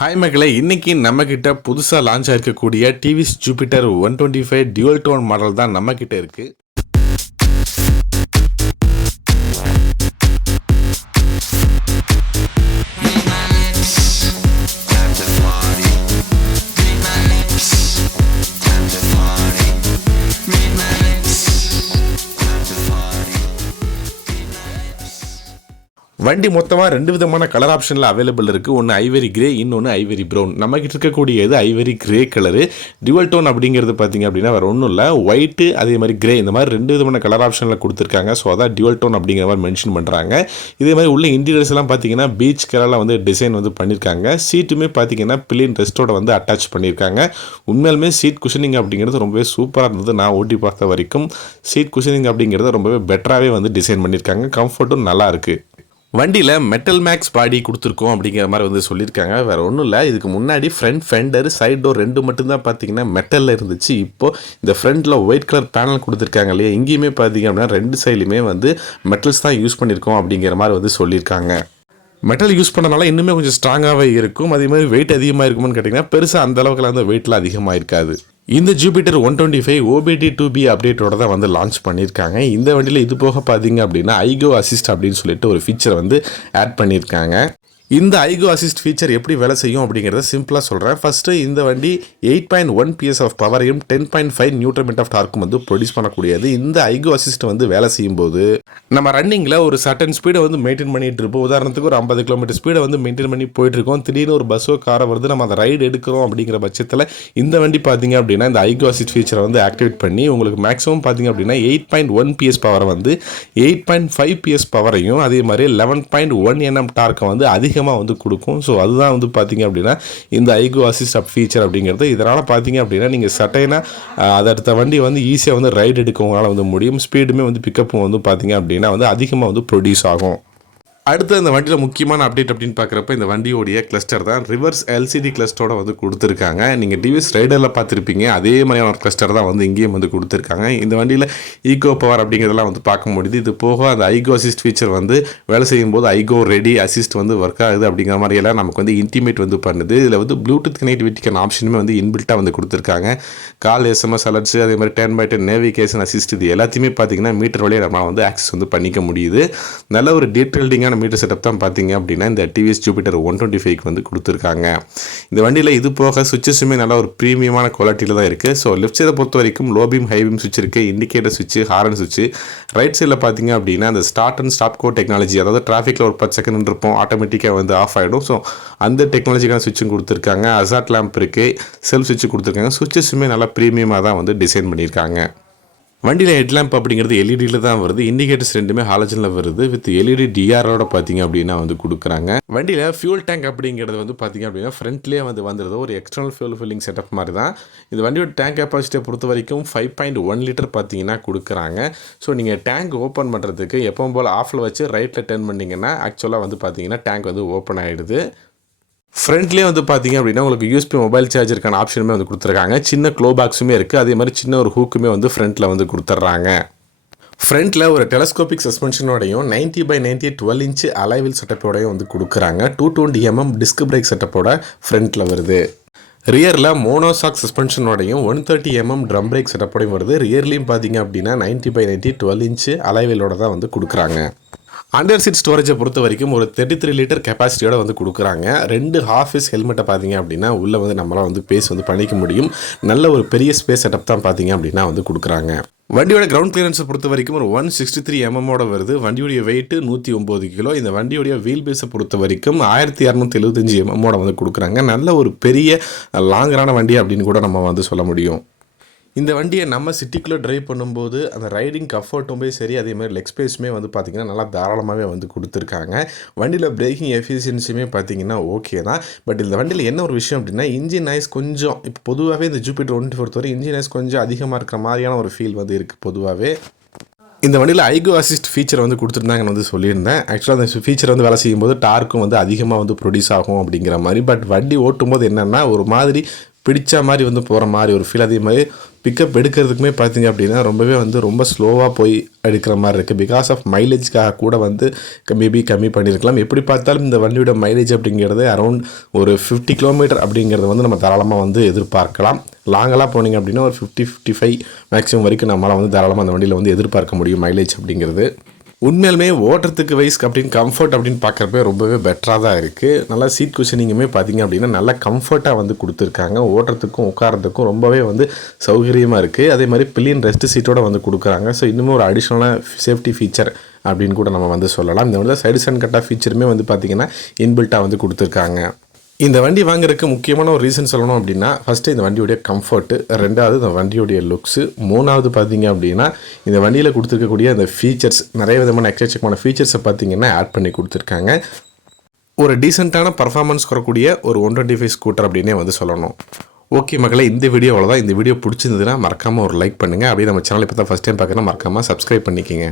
Hi மக்களே, இன்னைக்கு நம்மக்கிட்ட புதுசாக லான்ச் ஆகிருக்கக்கூடிய TVS Jupiter 125 dual tone model தான் நம்மக்கிட்ட இருக்குது. வண்டி மொத்தமாக 2 விதமான கலர் ஆப்ஷனில் அவைலபிள் இருக்குது. ஒன்று ஐவரி கிரே, இன்னொன்று ஐவரி ப்ரௌன். நம்மகிட்ட இருக்கக்கூடியது ivory grey colour. Dual tone அப்படிங்கிறது பார்த்திங்க அப்படின்னா வேறு ஒன்றும் இல்லை, ஒயிட்டு அதே மாதிரி கிரே, இந்த மாதிரி 2 விதமான கலர் ஆப்ஷனில் கொடுத்துருக்காங்க. ஸோ அதான் டியூவல் டோன் அப்படிங்கிற மாதிரி மென்ஷன் பண்ணுறாங்க. இதே மாதிரி உள்ள இன்டீரியர்ஸ் எல்லாம் பார்த்தீங்கன்னா பீச் கலரில் வந்து டிசைன் வந்து பண்ணியிருக்காங்க. சீட்டுமே பார்த்தீங்கன்னா பிளின் ரெஸ்ட்டோட வந்து அட்டாச் பண்ணியிருக்காங்க. உண்மையிலுமே சீட் குஷனிங் அப்படிங்கிறது ரொம்பவே சூப்பராக இருந்தது. நான் ஓட்டி பார்த்த வரைக்கும் சீட் குஷனிங் அப்படிங்கிறது ரொம்பவே பெட்டராகவே வந்து டிசைன் பண்ணியிருக்காங்க. கம்ஃபர்ட்டும் நல்லா இருக்குது. வண்டியில் மெட்டல் மேக்ஸ் பாடி கொடுத்துருக்கோம் அப்படிங்கிற மாதிரி வந்து சொல்லியிருக்காங்க. வேறு ஒன்றும் இல்லை, இதுக்கு முன்னாடி ஃப்ரண்ட் ஃபெண்டர் சைட் டோர் 2 மட்டும்தான் பார்த்தீங்கன்னா மெட்டலில் இருந்துச்சு. இப்போது இந்த ஃப்ரண்ட்டில் ஒயிட் கலர் பேனல் கொடுத்துருக்காங்க இல்லையா, எங்கேயுமே பார்த்தீங்க அப்படின்னா 2 சைட்லையுமே வந்து மெட்டல்ஸ் தான் யூஸ் பண்ணியிருக்கோம் அப்படிங்கிற மாதிரி வந்து சொல்லியிருக்காங்க. மெட்டல் யூஸ் பண்ணனால இன்னுமே கொஞ்சம் ஸ்ட்ராங்காகவே இருக்கும். அதே மாதிரி வெயிட் அதிகமாக இருக்குமான்னு கேட்டிங்கன்னா பெருசாக அந்தளவுக்குலாம் அந்த வெயிட்டில் அதிகமாக இருக்காது. இந்த ஜூபிட்டர் 125 OBD2B அப்டேட்டோட தான் வந்து லான்ச் பண்ணியிருக்காங்க. இந்த வண்டியில் இது போக பார்த்தீங்க அப்படின்னா ஐகோ அசிஸ்ட் அப்படின்னு சொல்லிட்டு ஒரு ஃபீச்சரை வந்து ஆட் பண்ணியிருக்காங்க. இந்த ஐகோ அசிஸ்ட் ஃபீச்சர் எப்படி வேலை செய்யும் அப்படிங்கிறத சிம்பிளாக சொல்கிறேன். ஃபஸ்ட்டு இந்த வண்டி 8.1 PS ஆஃப் பவரையும் 10.5 நியூட்டன் ஆஃப் டார்க்கும் வந்து ப்ரொடியூஸ் பண்ணக்கூடியது. இந்த ஐகோ அசிஸ்ட் வந்து வேலை செய்யும்போது நம்ம ரன்னிங்கில் ஒரு சர்டன் ஸ்பீடை வந்து மெயின்டைன் பண்ணிகிட்டு இருப்போம். உதாரணத்துக்கு ஒரு 50 km ஸ்பீடை வந்து மெயின்டைன் பண்ணி போயிட்டுருக்கோம். திடீர்னு ஒரு பஸ்ஸோ காரை வருது, நம்ம அந்த ரைடு எடுக்கிறோம் அப்படிங்கிற பட்சத்தில் இந்த வண்டி பார்த்தீங்க அப்படின்னா இந்த ஐகோ அசிஸ்ட் ஃபீச்சரை வந்து ஆக்டிவேட் பண்ணி உங்களுக்கு மேக்ஸிமம் பார்த்தீங்க அப்படின்னா 8.1 PS பவரை வந்து 8.5 PS பவரையும் அதே மாதிரி 11.1 Nm டார்க்கை வந்து அதிகமாக வந்து கொடுக்கும். ஸோ அதுதான் வந்து பார்த்தீங்க அப்படின்னா இந்த ஐகோ அசிஸ்ட் ஃபீச்சர் அப்படிங்கிறது. இதனால் பார்த்தீங்க அப்படின்னா நீங்கள் சட்டைனா அதை அடுத்த வண்டி வந்து ஈஸியாக வந்து ரைடு எடுக்கவங்களால வந்து முடியும். ஸ்பீடுமே வந்து பிக்கப்பும் வந்து பார்த்தீங்க அப்படின்னா வந்து அதிகமாக வந்து ப்ரொடியூஸ் ஆகும். அடுத்து இந்த வண்டியில் முக்கியமான அப்டேட் அப்படின்னு பார்க்குறப்ப இந்த வண்டியோடைய கிளஸ்டர் தான். ரிவர்ஸ் எல்சிடி கிளஸ்டரோட வந்து கொடுத்துருக்காங்க. நீங்கள் டிவிஎஸ் ரைடரில் பார்த்துருப்பீங்க, அதே மாதிரியான ஒரு கிளஸ்டர் தான் வந்து இங்கேயும் வந்து கொடுத்துருக்காங்க. இந்த வண்டியில் ஈகோ பவர் அப்படிங்கிறதெல்லாம் வந்து பார்க்க முடியுது. இது போக அந்த ஐகோ அசிஸ்ட் ஃபீச்சர் வந்து வேலை செய்யும் போது ஐகோ ரெடி அசிஸ்ட் வந்து ஒர்க் ஆகுது அப்படிங்கிற மாதிரியெல்லாம் நமக்கு வந்து இன்டிமேட் வந்து பண்ணுது. இதில் வந்து ப்ளூடூத் கனெக்டிவிட்டிக்கான ஆப்ஷனுமே வந்து இன்பில்ட்டாக வந்து கொடுத்துருக்காங்க. கால் SMS அலர்ட்ஸ் அதே மாதிரி 10x10 நேவிகேஷன் அசிஸ்ட் இது எல்லாத்தையுமே பார்த்தீங்கன்னா மீட்டர் வழியாக நம்ம வந்து ஆக்சஸ் வந்து பண்ணிக்க முடியுது. நல்ல ஒரு டீட்டெயில்டிங்கான மீட்டர் செட்டப் தான் பார்த்தீங்க அப்படின்னா இந்த டிவிஎஸ் ஜூபிட்டர் 125 வந்து கொடுத்துருக்காங்க. இந்த வண்டியில் இது போக சுவிட்சஸுமே நல்ல ஒரு ப்ரீமியமான குவாலிட்டியில் தான் இருக்குது. ஸோ லெஃப்ட் சைடை பொறுத்த வரைக்கும் லோ பீம் ஹை பீம் சுவிட்ச் இருக்குது, இண்டிகேட்டர் சுவிட்ச், ஹாரன் சுவிட்ச். ரைட் சைடில் பார்த்தீங்க அப்படின்னா அந்த start and stop go technology, அதாவது டிராஃபிக்கில் ஒரு 10 செகண்ட் இருப்போம், ஆட்டோமேட்டிக்காக வந்து ஆஃப் ஆகிடும். ஸோ அந்த டெக்னாலஜிக்கான சுவிட்சும் கொடுத்துருக்காங்க. அசாட் லேம்ப் இருக்குது, செல்ஃப் சுவிட்ச் கொடுத்துருக்காங்க. சுவிட்சஸுமே நல்லா ப்ரீமியமாக தான் வந்து டிசைன் பண்ணியிருக்காங்க. வண்டியில் ஹெட்லாம்ப் அப்படிங்கிறது எல்இடியில் தான் வருது. இண்டிகேட்டர்ஸ் ரெண்டுமே ஹாலஜனில் வருது. வித் எல்இடி டிஆரோட பார்த்தீங்க அப்படின்னா வந்து கொடுக்குறாங்க. வண்டியில் ஃபியூல் டேங்க் அப்படிங்கிறது வந்து பார்த்தீங்க அப்படின்னா ஃப்ரண்ட்லேயே வந்து வந்துடுது. ஒரு எக்ஸ்டர்னல் ஃபியூல் ஃபில்லிங் செட்டப் மாதிரி தான். இந்த வண்டியோட டேங்க் கெப்பாசிட்டியை பொறுத்த வரைக்கும் 5.1 லிட்டர் பார்த்தீங்கன்னா கொடுக்குறாங்க. ஸோ நீங்கள் டேங்க் ஓப்பன் பண்ணுறதுக்கு எப்பவும் போல் ஆஃபில் வச்சு ரைட்டில் டர்ன் பண்ணிங்கன்னா ஆக்சுவலாக வந்து பார்த்தீங்கன்னா டேங்க் வந்து ஓப்பன் ஆகிடுது. ஃப்ரண்ட்லேயே வந்து பார்த்தீங்க அப்படின்னா உங்களுக்கு USB மொபைல் சார்ஜருக்கான ஆப்ஷனுமே வந்து கொடுத்துருக்காங்க. சின்ன க்ளோ பாக்ஸுமே இருக்குது. அதே மாதிரி சின்ன ஒரு ஹூக்குமே வந்து ஃப்ரண்ட்டில் வந்து கொடுத்துட்றாங்க. ஃப்ரண்ட்டில் ஒரு டெலஸ்கோபிக் சஸ்பென்ஷனோடையும் 90x90 12 இன்ச் அலைவில் செட்டப்போடையும் வந்து கொடுக்குறாங்க. 220 mm டிஸ்க் பிரேக் செட்டப்போட ஃப்ரண்ட்டில் வருது. ரியரில் மோனோசாக் சஸ்பென்ஷனோடையும் 130 mm ட்ரம் பிரேக் செட்டப்போடையும் வருது. ரியர்லேயும் பார்த்தீங்க அப்படின்னா 90x90 12 இன்ச் அலைவிலோட தான் வந்து கொடுக்குறாங்க. அண்டர் சீட் ஸ்டோரேஜை பொறுத்த வரைக்கும் ஒரு 33 லிட்டர் கெப்பாசிட்டியோட வந்து கொடுக்குறாங்க. 2 ஹாஃப் ஃபேஸ் ஹெல்மெட்டை பார்த்தீங்க அப்படின்னா உள்ளே வந்து நம்மளால் வந்து பேஸ் வந்து பண்ணிக்க முடியும். நல்ல ஒரு பெரிய ஸ்பேஸ் செட்டப் தான் பார்த்தீங்க அப்படின்னா வந்து கொடுக்குறாங்க. வண்டியோட கிரவுண்ட் கிளியரன்ஸை பொறுத்த வரைக்கும் ஒரு 163 mm வருது. வண்டியோடைய வெயிட் 109 கிலோ. இந்த வண்டியோடைய வீல் பேஸை பொறுத்த வரைக்கும் 1275 mm வந்து கொடுக்குறாங்க. நல்ல ஒரு பெரிய லாங்கரான வண்டி அப்படின்னு கூட நம்ம வந்து சொல்ல முடியும். இந்த வண்டியை நம்ம சிட்டிக்குள்ளே ட்ரைவ் பண்ணும்போது அந்த ரைடிங் கம்ஃபர்ட்டுமே சரி, அதே மாதிரி லெக் ஸ்பேஸுமே வந்து பார்த்திங்கன்னா நல்லா தாராளமாகவே வந்து கொடுத்துருக்காங்க. வண்டியில் பிரேக்கிங் எஃபிஷியன்சியுமே பார்த்திங்கன்னா ஓகே தான். பட் இந்த வண்டியில் என்ன ஒரு விஷயம் அப்படின்னா இன்ஜின் நாய்ஸ் கொஞ்சம், இப்போ பொதுவாகவே இந்த ஜூபிட்டர் 125 பொறுத்தவரை இன்ஜின் நாய்ஸ் கொஞ்சம் அதிகமாக இருக்கிற மாதிரியான ஒரு ஃபீல் வந்து இருக்குது பொதுவாகவே. இந்த வண்டியில் ஐகோ அசிஸ்ட் ஃபீச்சர் வந்து கொடுத்துருந்தாங்கன்னு வந்து சொல்லியிருந்தேன். ஆக்சுவலாக அந்த ஃபீச்சர் வந்து வேலை செய்யும்போது டார்க்கும் வந்து அதிகமாக வந்து ப்ரொடியூஸ் ஆகும் அப்படிங்கிற மாதிரி. பட் வண்டி ஓட்டும் போது என்னென்னா ஒரு மாதிரி பிடிச்ச மாதிரி வந்து போகிற மாதிரி ஒரு ஃபீல். அதே மாதிரி பிக்கப் எடுக்கிறதுக்குமே பார்த்திங்க அப்படின்னா ரொம்பவே வந்து ரொம்ப ஸ்லோவாக போய் எடுக்கிற மாதிரி இருக்குது. பிகாஸ் ஆஃப் மைலேஜ்க்காக கூட வந்து மேபி கம்மி பண்ணியிருக்கலாம். எப்படி பார்த்தாலும் இந்த வண்டியோட மைலேஜ் அப்படிங்கிறது அரௌண்ட் ஒரு 50 கிலோமீட்டர் அப்படிங்கிறத வந்து நம்ம தாராளமாக வந்து எதிர்பார்க்கலாம். லாங்கெல்லாம் போனீங்க அப்படின்னா ஒரு 50-55 மேக்ஸிமம் வரைக்கும் நம்மளால் வந்து தாராளமாக அந்த வண்டியில் வந்து எதிர்பார்க்க முடியும் மைலேஜ் அப்படிங்கிறது. உண்மையிலுமே ஓட்டுறதுக்கு வைஸ் அப்படின்னு கம்ஃபர்ட் அப்படின்னு பார்க்குறப்ப ரொம்பவே பெட்டராக தான் இருக்குது. நல்லா சீட் குஷனிங்குமே பார்த்திங்க அப்படின்னா நல்லா கம்ஃபர்ட்டாக வந்து கொடுத்துருக்காங்க. ஓட்டுறதுக்கும் உட்காரத்துக்கும் ரொம்பவே வந்து சௌகரியமாக இருக்குது. அதே மாதிரி பில்லியன் ரெஸ்ட் சீட்டோட வந்து கொடுக்குறாங்க. ஸோ இன்னுமே ஒரு அடிஷ்னலான சேஃப்டி ஃபீச்சர் அப்படின்னு கூட நம்ம வந்து சொல்லலாம். இந்த வந்து சைடு ஸ்டாண்ட் கட்டா ஃபீச்சருமே வந்து பார்த்திங்கன்னா இன்பில்ட்டாக வந்து கொடுத்துருக்காங்க. இந்த வண்டி வாங்குறதுக்கு முக்கியமான ஒரு ரீசன் சொல்லணும் அப்படின்னா, ஃபஸ்ட்டு இந்த வண்டியோடைய கம்ஃபர்ட்டு, ரெண்டாவது இந்த வண்டியோடைய லுக்ஸு, மூணாவது பார்த்தீங்க அப்படின்னா இந்த வண்டியில் கொடுத்துருக்கக்கூடிய அந்த ஃபீச்சர்ஸ், நிறைய விதமான எக்கச்சக்கமான ஃபீச்சர்ஸை பார்த்தீங்கன்னா ஆட் பண்ணி கொடுத்துருக்காங்க. ஒரு டீசெண்டான பர்ஃபார்மன்ஸ் வரக்கூடிய ஒரு 125 ஸ்கூட்டர் அப்படின்னே வந்து சொல்லணும். ஓகே மகளே, இந்த வீடியோ அவ்வளோதான். இந்த வீடியோ பிடிச்சிருந்ததுன்னா மறக்காமல் ஒரு லைக் பண்ணுங்கள். அப்படியே நம்ம சேனல் இப்போ தான் ஃபஸ்ட் டைம் பார்க்குறேன்னா மறக்காமல் சப்ஸ்கிரைப் பண்ணிக்கோங்க.